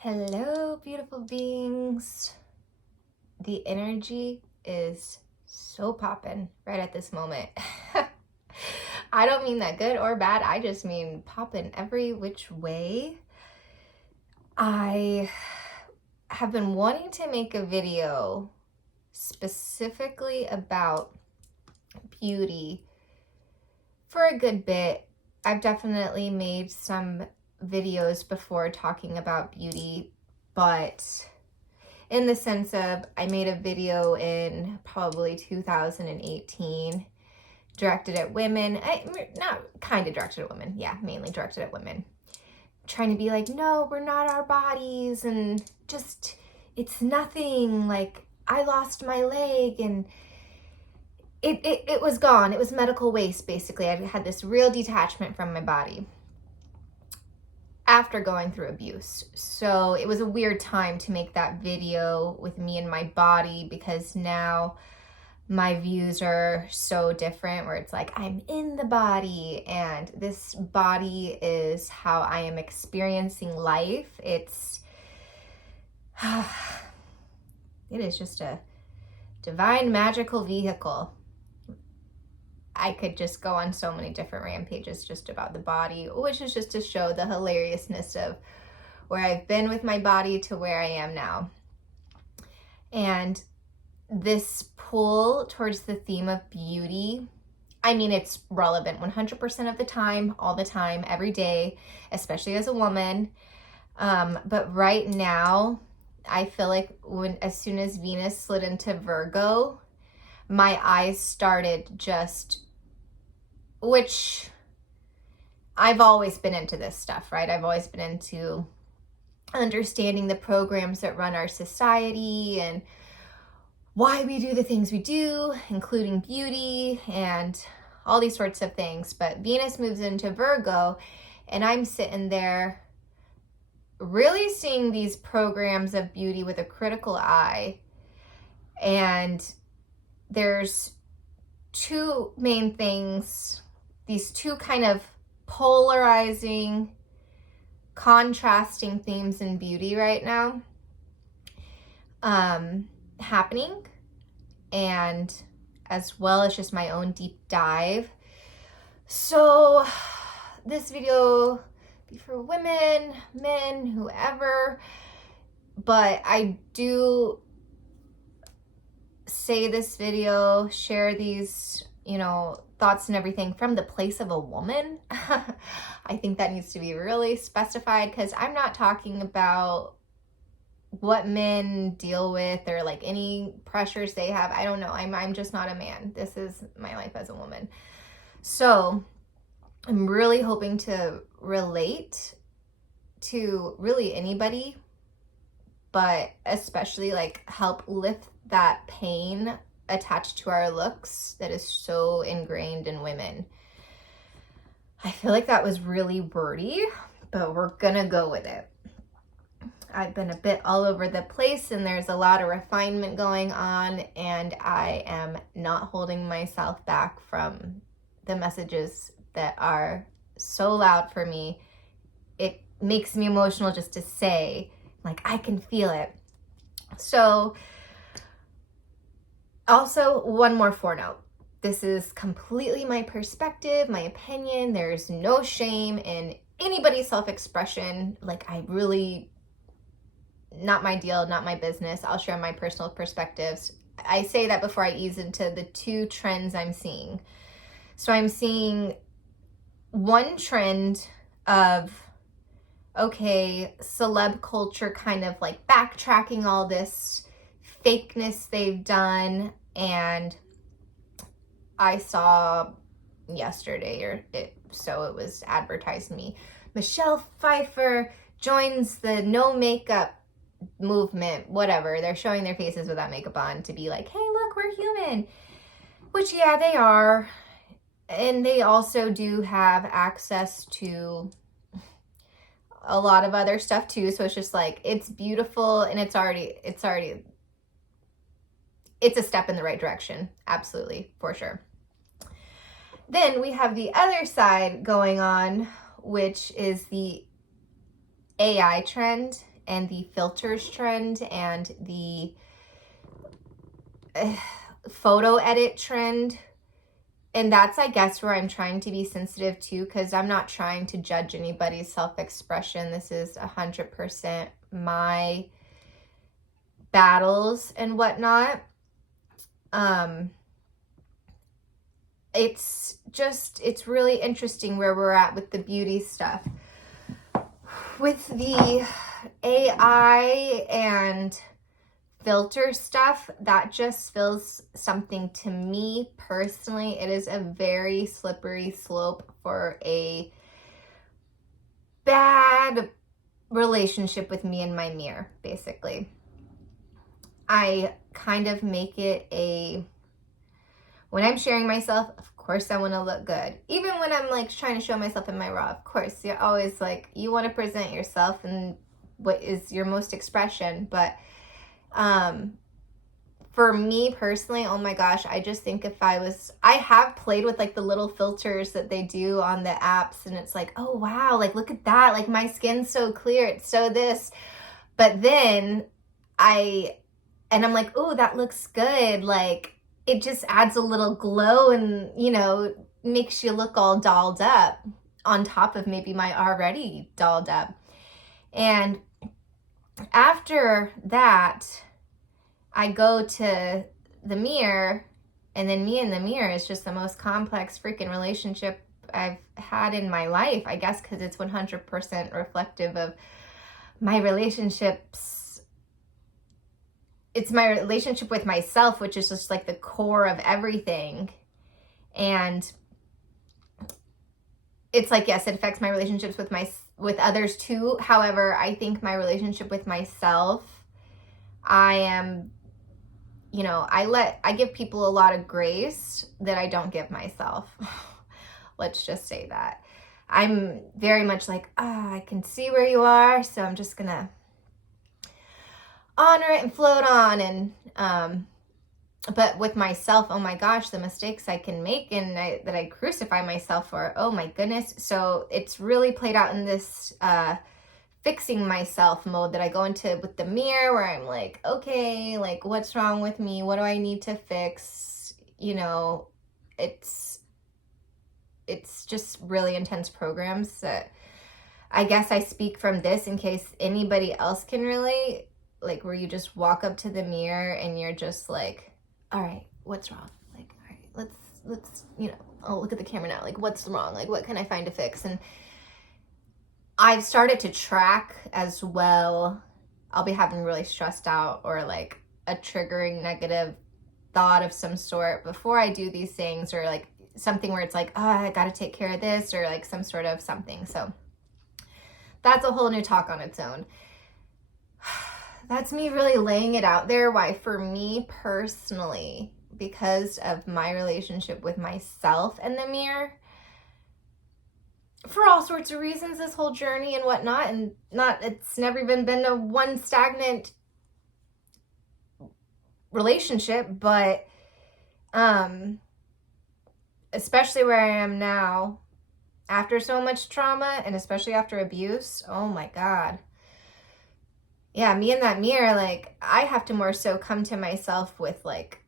Hello, beautiful beings. The energy is so poppin' right at this moment. I don't mean that good or bad. I just mean poppin' every which way. I have been wanting to make a video specifically about beauty for a good bit. I've definitely made some videos before talking about beauty, but in the sense of I made a video in probably 2018 directed at women. Not kind of directed at women. Yeah, mainly directed at women. Trying to be like, no, we're not our bodies, and just, it's nothing. Like, I lost my leg and it was gone. It was medical waste, basically. I had this real detachment from my body after going through abuse. So it was a weird time to make that video with me and my body, because now my views are so different, where it's like I'm in the body and this body is how I am experiencing life. It is just a divine magical vehicle. I could just go on so many different rampages just about the body, which is just to show the hilariousness of where I've been with my body to where I am now. And this pull towards the theme of beauty, I mean, it's relevant 100% of the time, all the time, every day, especially as a woman. But right now, I feel like as soon as Venus slid into Virgo, my eyes started just, which I've always been into this stuff, right? I've always been into understanding the programs that run our society and why we do the things we do, including beauty and all these sorts of things. But Venus moves into Virgo, and I'm sitting there really seeing these programs of beauty with a critical eye. And there's two main things, these two kind of polarizing, contrasting themes in beauty right now happening, and as well as just my own deep dive. So this video be for women, men, whoever, but I do say this video, share these, thoughts and everything from the place of a woman. I think that needs to be really specified, because I'm not talking about what men deal with or like any pressures they have. I don't know. I'm just not a man. This is my life as a woman. So I'm really hoping to relate to really anybody, but especially like help lift that pain attached to our looks that is so ingrained in women. I feel like that was really wordy, but we're gonna go with it. I've been a bit all over the place, and there's a lot of refinement going on, and I am not holding myself back from the messages that are so loud for me. It makes me emotional just to say, like, I can feel it. So also, one more footnote. This is completely my perspective, my opinion. There's no shame in anybody's self-expression. Like, I really, not my deal, not my business. I'll share my personal perspectives. I say that before I ease into the two trends I'm seeing. So I'm seeing one trend of, okay, celeb culture kind of like backtracking all this fakeness they've done. And I saw yesterday, so it was advertised to me, Michelle Pfeiffer joins the no makeup movement, whatever. They're showing their faces without makeup on to be like, hey, look, we're human. Which, yeah, they are. And they also do have access to a lot of other stuff too. So it's just like, it's beautiful, and it's a step in the right direction. Absolutely, for sure. Then we have the other side going on, which is the AI trend and the filters trend and the photo edit trend. And that's, I guess, where I'm trying to be sensitive to, because I'm not trying to judge anybody's self-expression. This is 100% my battles and whatnot. It's really interesting where we're at with the beauty stuff. With the AI and filter stuff, that just feels something to me personally. It is a very slippery slope for a bad relationship with me and my mirror, basically. I kind of make it when I'm sharing myself, of course I want to look good. Even when I'm like trying to show myself in my raw, of course, you're always like, you want to present yourself and what is your most expression. But for me personally, oh my gosh, I just think I have played with like the little filters that they do on the apps, and it's like, oh wow, like look at that, like my skin's so clear, it's so this. But then I'm like, oh, that looks good. Like it just adds a little glow and, makes you look all dolled up on top of maybe my already dolled up. And after that, I go to the mirror, and then me and the mirror is just the most complex freaking relationship I've had in my life, I guess, because it's 100% reflective of my relationships. It's my relationship with myself, which is just like the core of everything. And it's like, yes, it affects my relationships with others too. However, I think my relationship with myself, I am, I give people a lot of grace that I don't give myself. Let's just say that. I'm very much like, I can see where you are, so I'm just gonna honor it and float on. And but with myself, oh my gosh, the mistakes I can make and that I crucify myself for, oh my goodness. So it's really played out in this fixing myself mode that I go into with the mirror, where I'm like, okay, like what's wrong with me, what do I need to fix? It's just really intense programs that I guess I speak from this in case anybody else can relate. Like where you just walk up to the mirror and you're just like, all right, what's wrong? Like, all right, let's, I'll look at the camera now. Like, what's wrong? Like, what can I find to fix? And I've started to track as well. I'll be having really stressed out or like a triggering negative thought of some sort before I do these things, or like something where it's like, oh, I got to take care of this, or like some sort of something. So that's a whole new talk on its own. That's me really laying it out there. Why, for me personally, because of my relationship with myself and the mirror, for all sorts of reasons, this whole journey and whatnot, and it's never even been a one stagnant relationship, but especially where I am now, after so much trauma, and especially after abuse, oh my God. Yeah, me in that mirror, like, I have to more so come to myself with, like,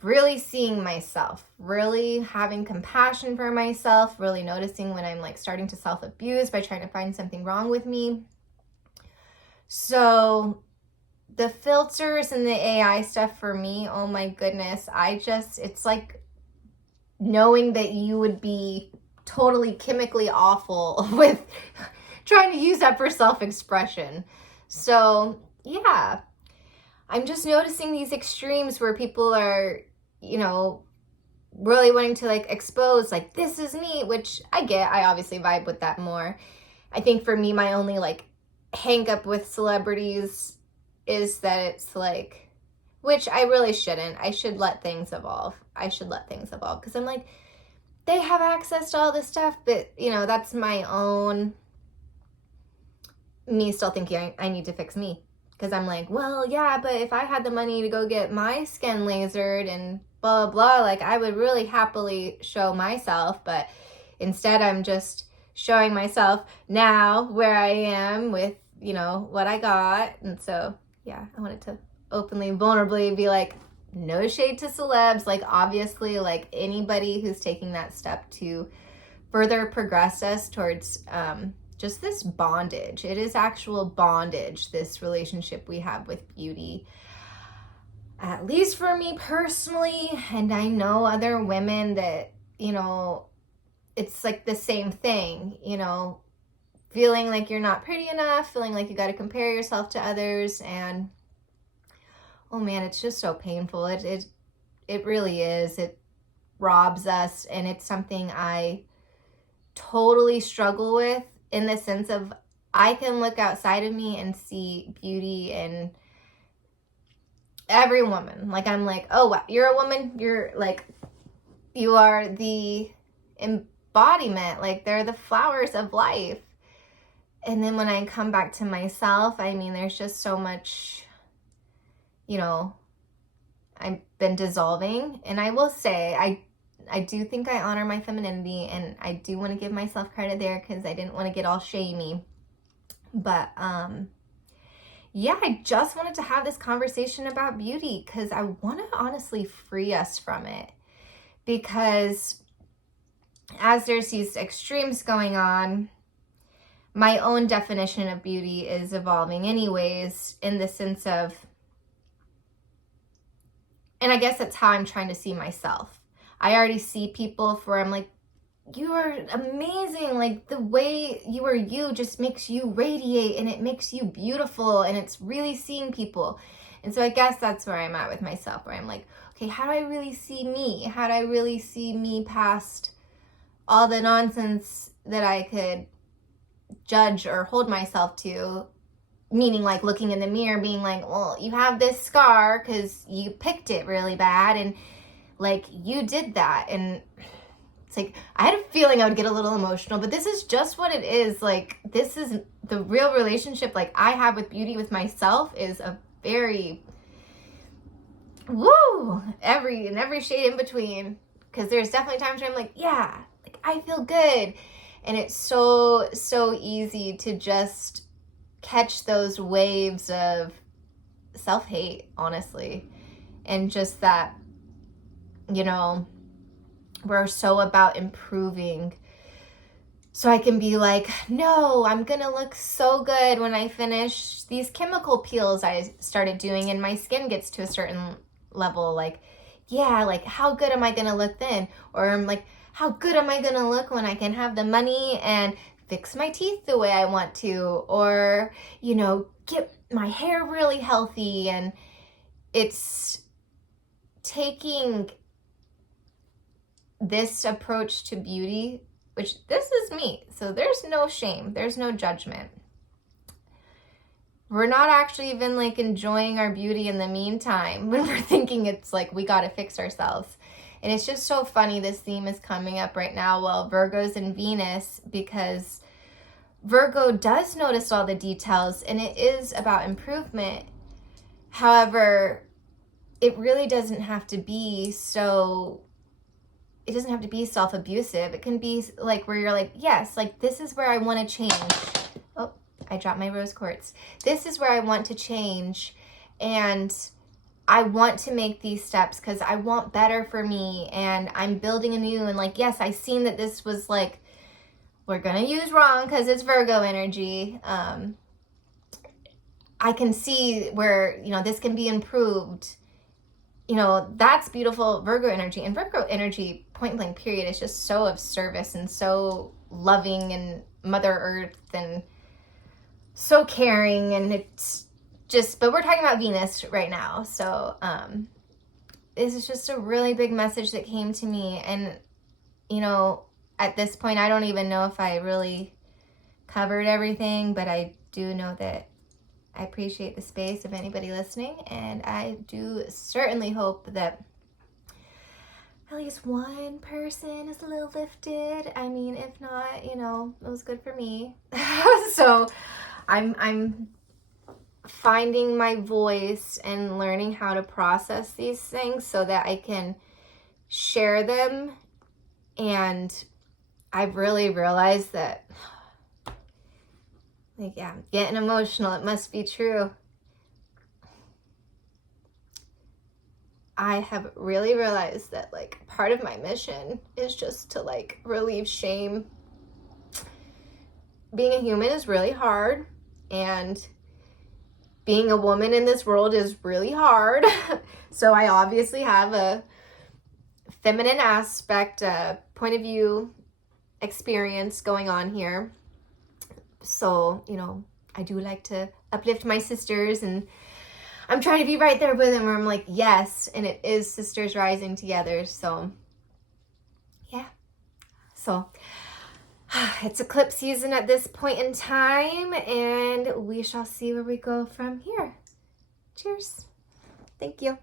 really seeing myself, really having compassion for myself, really noticing when I'm, like, starting to self-abuse by trying to find something wrong with me. So the filters and the AI stuff for me, oh my goodness, it's like knowing that you would be totally chemically awful with trying to use that for self-expression. So, yeah, I'm just noticing these extremes where people are, really wanting to like expose, like, this is me, which I obviously vibe with that more. I think for me, my only like hang up with celebrities is that it's like, which I really shouldn't. I should let things evolve. Because I'm like, they have access to all this stuff, but that's my own me still thinking I need to fix me, because I'm like, well, yeah, but if I had the money to go get my skin lasered and blah, blah, blah, like I would really happily show myself, but instead I'm just showing myself now where I am with you know, what I got. And so, yeah, I wanted to openly, vulnerably be like, no shade to celebs. Like, obviously, like anybody who's taking that step to further progress us towards just this bondage. It is actual bondage, this relationship we have with beauty. At least for me personally, and I know other women that, you know, it's like the same thing, you know, feeling like you're not pretty enough, feeling like you got to compare yourself to others, and oh man, it's just so painful. It really is. It robs us, and it's something I totally struggle with, in the sense of I can look outside of me and see beauty in every woman. Like, I'm like, oh wow, you're a woman, you're like, you are the embodiment, like they're the flowers of life. And then when I come back to myself, I mean, there's just so much, you know, I've been dissolving. And I will say, I do think I honor my femininity, and I do want to give myself credit there, because I didn't want to get all shamey. But yeah, I just wanted to have this conversation about beauty, because I want to honestly free us from it. Because as there's these extremes going on, my own definition of beauty is evolving anyways, in the sense of, and I guess that's how I'm trying to see myself. I already see people for, I'm like, you are amazing. Like, the way you are, you just makes you radiate, and it makes you beautiful, and it's really seeing people. And so I guess that's where I'm at with myself, where I'm like, okay, how do I really see me? How do I really see me past all the nonsense that I could judge or hold myself to? Meaning, like, looking in the mirror being like, well, you have this scar because you picked it really bad, and like, you did that. And it's like, I had a feeling I would get a little emotional, but this is just what it is. Like, this is the real relationship like I have with beauty, with myself, is a very every shade in between. Because there's definitely times where I'm like, yeah, like, I feel good. And it's so easy to just catch those waves of self-hate, honestly. And just that, you know, we're so about improving. So I can be like, no, I'm gonna look so good when I finish these chemical peels I started doing and my skin gets to a certain level. Like, yeah, like, how good am I gonna look then? Or I'm like, how good am I gonna look when I can have the money and fix my teeth the way I want to? Or, you know, get my hair really healthy. And it's taking this approach to beauty, which this is me, so there's no shame, there's no judgment. We're not actually even like enjoying our beauty in the meantime when we're thinking it's like we got to fix ourselves. And it's just so funny, this theme is coming up right now, well, Virgo's in Venus, because Virgo does notice all the details and it is about improvement. However, it really doesn't have to be so, it doesn't have to be self-abusive. It can be like where you're like, yes, like, this is where I want to change. Oh, I dropped my rose quartz. This is where I want to change, and I want to make these steps because I want better for me, and I'm building anew. And like, yes, I seen that this was like, we're gonna use wrong because it's Virgo energy. I can see where, you know, this can be improved. You know, that's beautiful Virgo energy. And Virgo energy, point blank period, is just so of service and so loving and Mother Earth and so caring. And it's just, but we're talking about Venus right now. So this is just a really big message that came to me. And, you know, at this point, I don't even know if I really covered everything, but I do know that I appreciate the space of anybody listening, and I do certainly hope that at least one person is a little lifted. I mean, if not, you know, it was good for me. So I'm finding my voice and learning how to process these things so that I can share them. And I've really realized that Like, yeah, I'm getting emotional. It must be true. I have really realized that, like, part of my mission is just to, like, relieve shame. Being a human is really hard, and being a woman in this world is really hard. So I obviously have a feminine aspect, point of view, experience going on here. So, you know, I do like to uplift my sisters, and I'm trying to be right there with them where I'm like, yes, and it is sisters rising together. So, yeah. So, it's eclipse season at this point in time, and we shall see where we go from here. Cheers. Thank you.